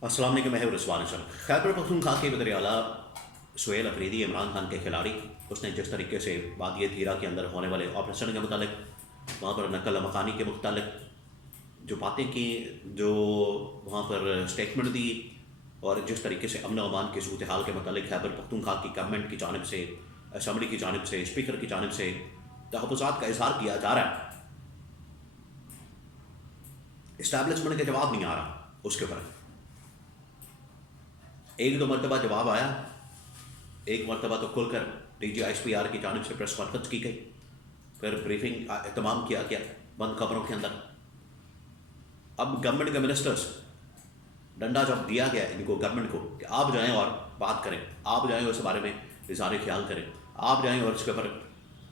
अस्सलाम वालेकुम, मैं हूं रिजवान हसन। खैबर पख्तूनख्वा के वज़ीर-ए-आला सुहेल अफरीदी इमरान खान के खिलाड़ी, उसने जिस तरीके से वादी तीरा के अंदर होने वाले ऑपरेशन के मतलब, वहाँ पर नकल मकानी के मतलब जो बातें की, जो वहाँ पर स्टेटमेंट दी, और जिस तरीके से अमन अमान की सूरत हाल के मतलब खैबर पख्तूनख्वा की गवर्नमेंट की जानब से, असम्बली की जानब से, स्पीकर की जानब से तहफ़्फ़ुज़ात का इजहार किया जा रहा है, इस्टेबलिशमेंट का जवाब नहीं आ रहा उसके ऊपर। एक दो मरतबा जवाब आया, एक मरतबा तो खुलकर DGISPR की जानब से प्रेस कॉन्फ्रेंस की गई, फिर ब्रीफिंग एहतमाम किया गया बंद कमरों के अंदर। अब गवर्नमेंट के मिनिस्टर्स, डंडा जब दिया गया इनको गवर्नमेंट को कि आप जाएं और बात करें, आप जाएं और इस बारे में इज़हार ख्याल करें, आप जाएं और इसके ऊपर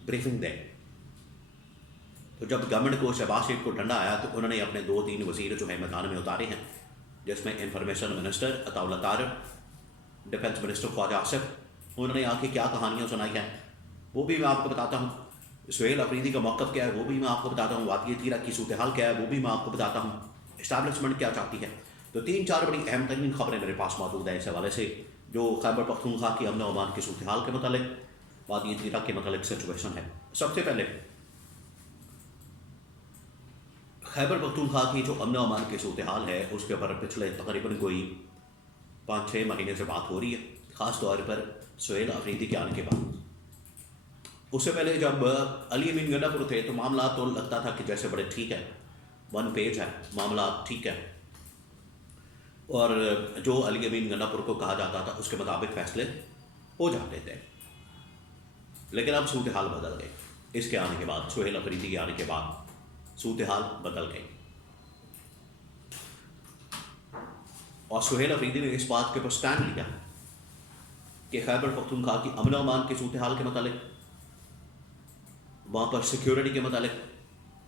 ब्रीफिंग दें, तो जब गवर्नमेंट को शहबाज शरीफ को डंडा आया तो उन्होंने अपने 2-3 वज़ीर जो है मैदान में उतारे हैं, जिसमें information minister Ataullah Tariq, defence minister Khawaja Asif, उन्होंने आके क्या कहानियाँ सुनाई हैं वो भी मैं आपको बताता हूँ। सुहेल अफरीदी का मौक़िफ़ क्या है वो भी मैं आपको बताता हूँ। वादी तीरा की सूरत हाल क्या है वो भी मैं आपको बताता हूँ। इस्टेबलिशमेंट क्या चाहती है। तो 3-4 बड़ी अहम तरीन खबरें मेरे पास मौजूद हैं इस हवाले से, जो खैबर पख्तूनख्वा की अमन अमान की सूरत हाल के मतलब, वादी तीरा के मतलब सिचुएशन है। सबसे पहले खैबर पख्तूनख्वा की जो अमन अमान की सूरत हाल है उसके ऊपर पिछले तकरीबन कोई 5-6 महीने से बात हो रही है, ख़ास तौर पर सुहेल अफरीदी के आने के बाद। उससे पहले जब अली अमीन गंडापुर थे तो मामला तो लगता था कि जैसे बड़े ठीक है, वन पेज है, मामला ठीक है, और जो अली अमीन गंडापुर को कहा जाता था उसके मुताबिक फैसले हो जाते थे। लेकिन अब सूरत हाल बदल गई। इसके आने के बाद, सुहेल अफरीदी के आने के बाद सूरत हाल बदल गई, और सुहेल अफरीदी ने इस बात के ऊपर स्टैंड लिया कि खैबर पख्तूनख्वा की अमन अमान की सूरत हाल के मतलब, वहाँ पर सिक्योरिटी के मतलब,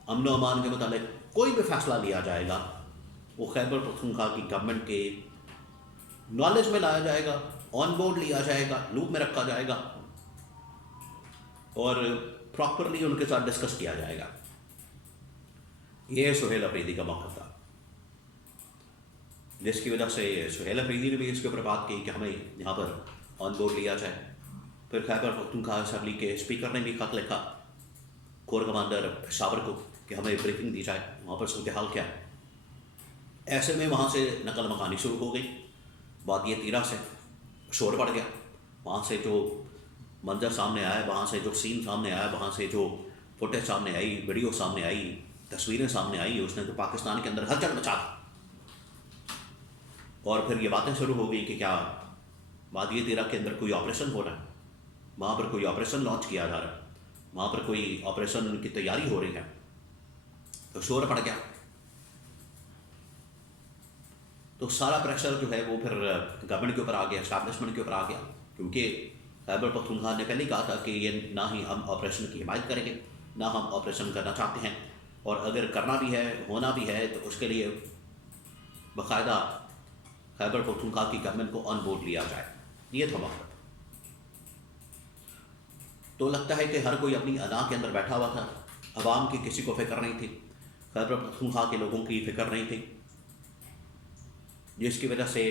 अमन अमान के मतलब कोई भी फैसला लिया जाएगा वो खैबर पख्तूनख्वा की गवर्नमेंट के नॉलेज में लाया जाएगा, ऑन बोर्ड लिया जाएगा, लूप में रखा जाएगा और प्रॉपरली उनके साथ डिस्कस किया जाएगा। ये सुहेल अफरीदी का मौक़िफ़ था, जिसकी वजह से सुहेल अफरीदी ने भी इसके ऊपर बात की कि हमें यहाँ पर ऑन बोर्ड लिया जाए। फिर खैबर पख्तूनख्वा असम्बली के स्पीकर ने भी खत लिखा कोर कमांडर पेशावर को कि हमें ब्रीफिंग दी जाए, वहाँ पर सूरत हाल क्या है। ऐसे में वहाँ से नकल मकानी शुरू हो गई। वादी तीरा से शोर बढ़ गया, वहाँ से जो मंजर सामने आया, वहाँ से जो सीन सामने आया, वहाँ से जो फुटेज सामने आई, वीडियो सामने आई, तस्वीरें सामने आई, उसने तो पाकिस्तान के अंदर हलचल मचा दी। और फिर ये बातें शुरू हो गई कि क्या वादी तीरा के अंदर कोई ऑपरेशन हो रहा है, वहाँ पर कोई ऑपरेशन लॉन्च किया जा रहा है, वहाँ पर कोई ऑपरेशन की तैयारी हो रही है। तो शोर पड़ गया, तो सारा प्रेशर जो है वो फिर गवर्नमेंट के ऊपर आ गया, एस्टैब्लिशमेंट के ऊपर आ गया, क्योंकि खैबर पख्तूनख्वा ने पहले कहा था कि ये ना ही हम ऑपरेशन की हिमायत करेंगे, ना हम ऑपरेशन करना चाहते हैं, और अगर करना भी है, होना भी है, तो उसके लिए बाकायदा खैबर पख्तूनख्वा की गवर्नमेंट को ऑन बोर्ड लिया जाए। ये था मौक़िफ़। तो लगता है कि हर कोई अपनी अदा के अंदर बैठा हुआ था, अवाम की किसी को फ़िक्र नहीं थी, खैबर पख्तूनख्वा के लोगों की फ़िक्र नहीं थी, जिसकी वजह से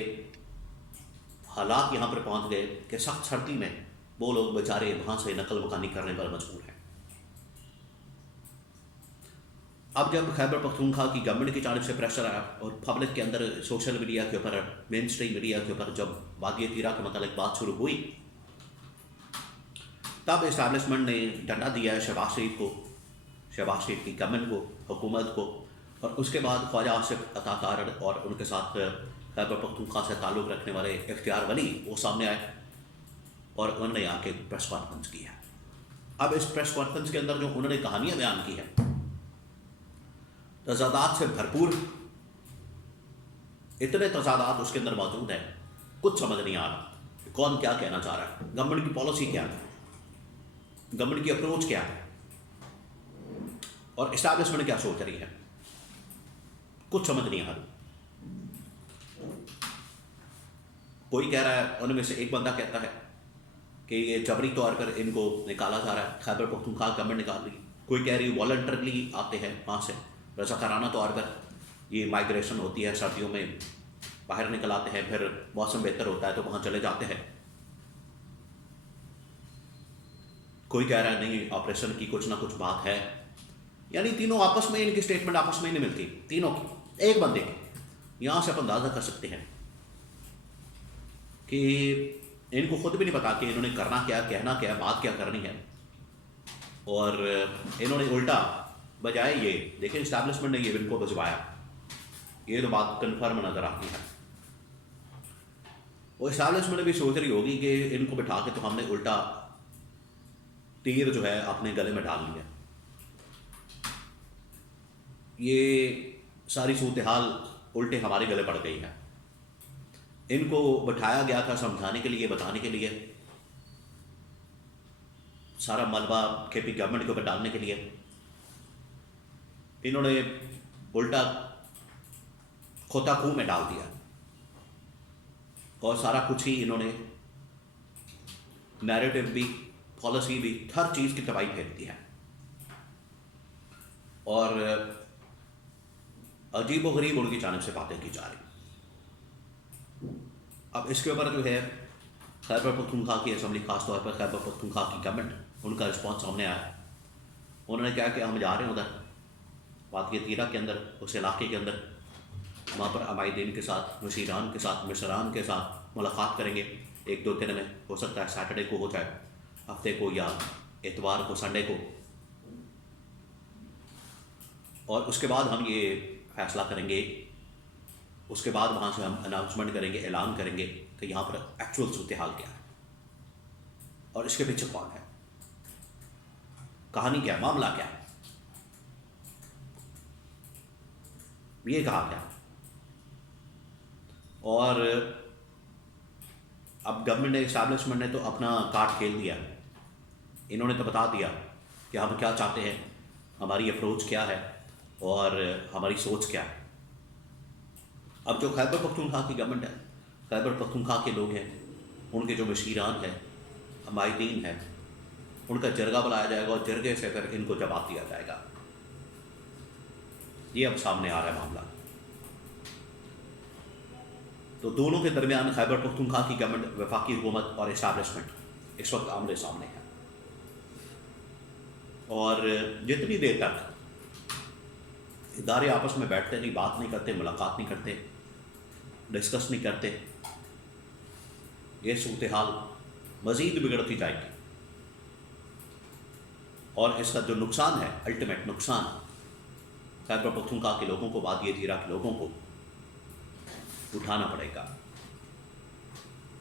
हालात यहाँ पर पहुँच गए कि सख्त सर्दी में वो लोग बेचारे वहाँ से नकल मकानी करने पर मजबूर हैं। अब जब खैबर पख्तूनख्वा की गवर्नमेंट की जानब से प्रेशर आया और पब्लिक के अंदर, सोशल मीडिया के ऊपर, मेन स्ट्रीम मीडिया के ऊपर जब वादी तीरा के मतलब बात शुरू हुई, तब इस्टेबलिशमेंट ने डंडा दिया है शहबाज शरीफ को, शहबाज शरीफ की गवर्नमेंट को, हुकूमत को, और उसके बाद ख्वाजा आसिफ अता तारिक और उनके साथ खैबर पख्तूनख्वा से ताल्लुक़ रखने वाले इख्तियार वली वो सामने आए और उन्होंने आके प्रेस कॉन्फ्रेंस की है। अब इस प्रेस कॉन्फ्रेंस के अंदर जो उन्होंने कहानियाँ बयान की है, तजादात से भरपूर, इतने तजादात उसके अंदर मौजूद हैं, कुछ समझ नहीं आ रहा कौन क्या कहना चाह रहा है, गवर्नमेंट की पॉलिसी क्या है, गवर्नमेंट की अप्रोच क्या है, और इस्टेब्लिशमेंट क्या सोच रही है, कुछ समझ नहीं आ रही। कोई कह रहा है, उनमें से एक बंदा कहता है कि ये जबरी तौर पर इनको निकाला जा रहा है, खैबर पख्तूनख्वा गवर्नमेंट निकाल रही है। कोई कह रही है वॉलंटरली आते हैं वहाँ से, रज़ाकाराना तौर पर ये माइग्रेशन होती है सर्दियों में, बाहर निकल आते हैं, फिर मौसम बेहतर होता है तो वहाँ चले जाते हैं। कोई कह रहा है नहीं ऑपरेशन की कुछ ना कुछ बात है, यानी तीनों आपस में, इनकी स्टेटमेंट आपस में नहीं मिलती तीनों की, एक बंदे की। यहाँ से अपन अंदाज़ा कर सकते हैं कि इनको खुद भी नहीं पता कि इन्होंने करना क्या, कहना क्या, बात क्या करनी है। और इन्होंने उल्टा बजाय ये देखिए, इस्टेब्लिशमेंट ने ये इनको भिजवाया, ये तो बात कन्फर्म नज़र आती है। वो इस्टेब्लिशमेंट भी सोच रही होगी कि इनको बिठा के तो हमने उल्टा तीर जो है अपने गले में डाल लिया। ये सारी सूरत हाल उल्टे हमारे गले पड़ गई है। इनको बिठाया गया था समझाने के लिए, बताने के लिए, सारा मलबा केपी गवर्नमेंट के ऊपर डालने के लिए। इन्होंने उल्टा खोता खूह में डाल दिया और सारा कुछ ही इन्होंने नैरेटिव भी, पॉलिसी भी, हर चीज़ की तबाही फेंक दी है। और अजीब व गरीब उनकी जानिब से बातें की जा रही। अब इसके ऊपर जो है खैबर पख्तूनख्वा की असम्बली, खासतौर पर खैबर पख्तूनख्वा की गवर्नमेंट, उनका रिस्पॉन्स सामने आया। उन्होंने कहा कि हम जा रहे हैं उधर वादिय तीरा के अंदर, उस इलाके के अंदर, वहाँ पर अमायदीन के साथ, मशीरान के साथ, मिसरान के साथ मुलाकात करेंगे 1-2 दिन में। हो सकता है सैटरडे को हो जाए, हफ्ते को, या इतवार को, संडे को। और उसके बाद हम ये फैसला करेंगे, उसके बाद वहाँ से हम अनाउंसमेंट करेंगे, ऐलान करेंगे कि यहाँ पर एक्चुअल सूरत हाल क्या है और इसके पीछे कौन है, कहानी क्या है, मामला क्या है। ये कहा गया। और अब गवर्नमेंट ने, इस्टेब्लिशमेंट ने तो अपना कार्ड खेल दिया। इन्होंने तो बता दिया कि हम क्या चाहते हैं, हमारी अप्रोच क्या है और हमारी सोच क्या है। अब जो खैबर पख्तूनख्वा की गवर्नमेंट है, खैबर पख्तूनख्वा के लोग हैं, उनके जो मशीरान हैं, अमायदीन हैं, उनका जरगा बुलाया जाएगा और जरगे से फिर इनको जवाब दिया जाएगा। ये अब सामने आ रहा है मामला। तो दोनों के दरमियान खैबर पख्तूनख्वा की गवर्नमेंट, वफाकी हुकूमत और इस्टेब्लिशमेंट इस वक्त आमने सामने है। और जितनी देर तक इदारे आपस में बैठते नहीं, बात नहीं करते, मुलाकात नहीं करते, डिस्कस नहीं करते, ये सूरत हाल मज़ीद बिगड़ती जाएगी। और इसका जो नुकसान है, अल्टीमेट नुकसान खैबर पख्तूनख्वा के लोगों को, वादिय तीरा के लोगों को उठाना पड़ेगा।